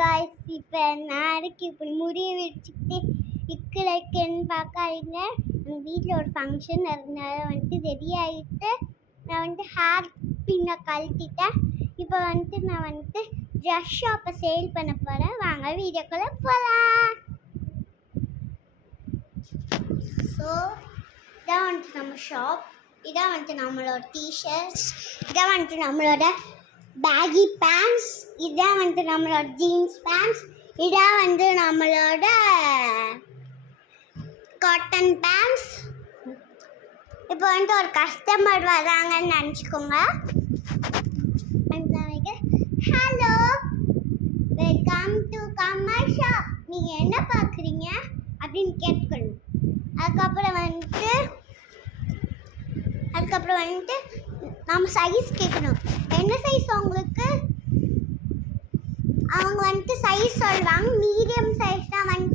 guys, இப்போ நாளைக்கு இப்படி முடிய வச்சுக்கிட்டு இருக்குன்னு பார்க்காதீங்க. எங்கள் வீட்டில் ஒரு ஃபங்க்ஷன் அதனால ரெடி ஆகிட்டு நான் ஹேர் பின்னை கழட்டிட்டேன். இப்போ நான் ட்ரெஸ் ஷாப்பை சேல் பண்ண போகிறேன். வாங்க வீடியோக்குள்ளே போகலாம். ஸோ இதான் நம்ம ஷாப். இதான் நம்மளோட டிஷர்ட்ஸ். இதான் நம்மளோட பேகி பேண்ட்ஸ். இதான் நம்மளோட ஜீன்ஸ் பேண்ட்ஸ். இதான் நம்மளோட காட்டன் பேண்ட்ஸ். இப்போ ஒரு கஸ்டமர் வராங்கன்னு நினச்சிக்கோங்க. ஹலோ, வெல்கம் டு கம்மல் ஷாப். நீங்கள் என்ன பார்க்குறீங்க அப்படின்னு கேட்கணும். அதுக்கப்புறம் நம்ம சைஸ் கேட்கணும். என்ன சைஸ் உங்களுக்கு? அவங்க சைஸ் சொல்லுவாங்க. மீடியம் சைஸ் தான் நான்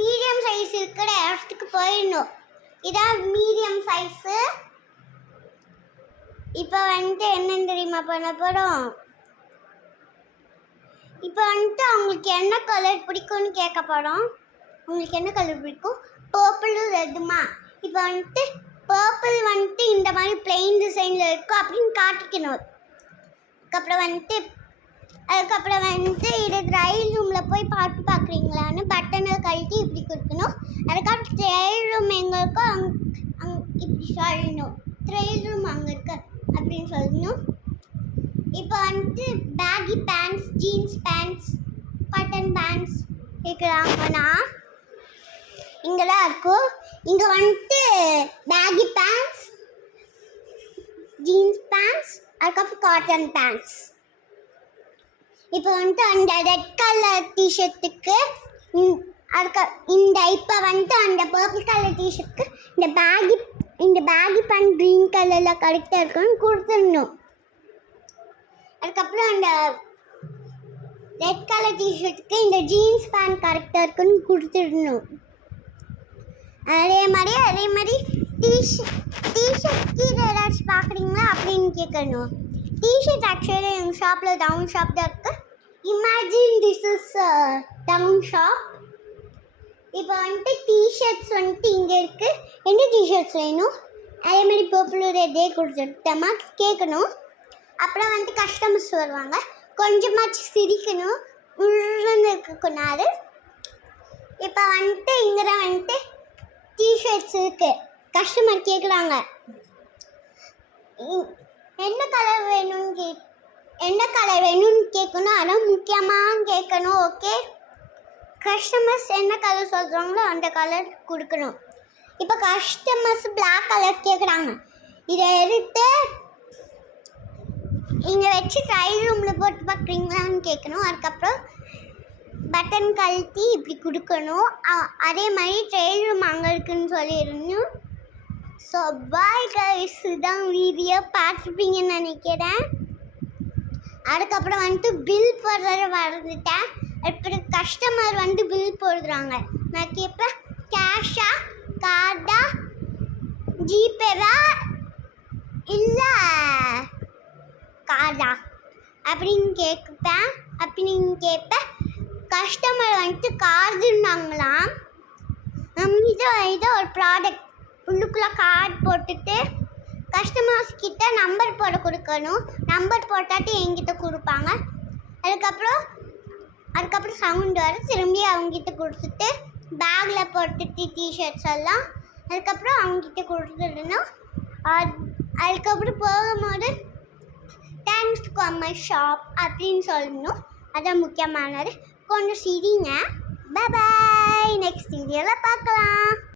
மீடியம் சைஸ் இருக்கிற இடத்துக்கு போயிடணும். இதான் மீடியம் சைஸு. இப்போ என்னன்னு தெரியுமா பண்ண போகிறோம்? இப்போ அவங்களுக்கு என்ன கலர் பிடிக்கும்னு கேட்க போகிறோம். உங்களுக்கு என்ன கலர் பிடிக்கும்? பர்பிளும் ரெட்டுமா? இப்போ பர்பிள் இந்த மாதிரி பிளெயின் டிசைனில் இருக்கும் அப்படின்னு காட்டிக்கணும். அதுக்கப்புறம் இது ட்ரையல் ரூமில் போய் பாட்டு பார்க்குறீங்களான்னு பட்டனை கழட்டி இப்படி கொடுக்கணும். அதுக்கப்புறம் ட்ரையல் ரூம் எங்கே இருக்கோ இப்படி சொல்லணும். ட்ரையல் ரூம் அங்கே இருக்கு அப்படின்னு சொல்லணும். இப்போ baggy pants, jeans pants, cotton pants இருக்கிறாங்கன்னா இங்கே தான் இருக்கும். இங்கே பேகி பேண்ட்ஸ், ஜீன்ஸ் பேண்ட்ஸ், அதுக்கப்புறம் காட்டன் பேண்ட்ஸ். இப்போ அந்த ரெட் கலர் டிஷர்ட்டுக்கு இப்போ அந்த பர்பிள் கலர் டிஷர்ட்டுக்கு இந்த பேகி பேண்ட் க்ரீன் கலரில் கரெக்டாக இருக்குன்னு கொடுத்துடணும். அதுக்கப்புறம் அந்த ரெட் கலர் டிஷர்ட்டுக்கு இந்த ஜீன்ஸ் பேண்ட் கரெக்டாக இருக்குன்னு கொடுத்துடணும். அதே மாதிரி டிஷர்ட் கீழே ஏதாச்சும் பார்க்குறீங்களா அப்படின்னு கேட்கணும். டிஷர்ட் ஆக்சுவலி எங்கள் ஷாப்பில் டவுன் ஷாப் தான் இருக்குது. Imagine this is town shop. இப்போ டிஷர்ட்ஸ் இங்கே இருக்குது. எந்த டிஷர்ட்ஸ் வேணும்? அதே மாதிரி பர்பிள் ரெட்டே கொடுத்துட்டோமா கேட்கணும். அப்புறம் கஸ்டமர்ஸ் வருவாங்க. கொஞ்சமாச்சு சிரிக்கணும், உள்ளன்னு இருக்கக்கூடாது. இப்போ இங்கே தான் டிஷர்ட்ஸ் இருக்குது. கஸ்டமர் கேட்குறாங்க என்ன கலர் வேணும்னு கேட்கணும். அதான் முக்கியமாக கேட்கணும். ஓகே, கஸ்டமர்ஸ் என்ன கலர் சொல்கிறாங்களோ அந்த கலர் கொடுக்கணும். இப்போ கஸ்டமர்ஸ் பிளாக் கலர் கேட்குறாங்க. இதை எடுத்து இங்கே வச்சு ட்ரையல் ரூமில் போட்டு பார்க்குறீங்களான்னு கேட்கணும். அதுக்கப்புறம் பட்டன் கழட்டி இப்படி கொடுக்கணும். அதே மாதிரி ட்ரையல் ரூம் அங்கே இருக்குன்னு சொல்லிடணும். ஸோ பாய் கைஸ், இதுதான் வீடியோ பார்த்துப்பீங்கன்னு நினைக்கிறேன். அதுக்கப்புறம் பில் போடுறது வந்துட்டேன். அப்புறம் கஸ்டமர் பில் போடுறாங்க. நான் கேட்பேன், கேஷா, கார்டா, ஜிபேவா இல்லை கார்டா அப்படின்னு கேட்பேன். கஸ்டமர் கார்டுன்னாங்களாம். இதை ஒரு ப்ராடக்ட் உள்ளுக்குள்ளே கார்டு போட்டுட்டு கஸ்டமர்ஸ் கிட்ட நம்பர் போட கொடுக்கணும். நம்பர் போட்டாட்டு என்கிட்ட கொடுப்பாங்க. அதுக்கப்புறம் சவுண்ட் வர திரும்பி அவங்ககிட்ட கொடுத்துட்டு பேக்கில் போட்டுட்டு டிஷர்ட்ஸ் எல்லாம் அதுக்கப்புறம் அவங்ககிட்ட கொடுத்துடணும். அதுக்கப்புறம் போகும்போது தேங்க்ஸ் டு கம்மல் ஷாப் அப்படின்னு சொல்லணும். அதான் முக்கியமானது. கொஞ்சம் சிரிங்க. பாய், நெக்ஸ்ட் வீடியோவில் பார்க்கலாம்.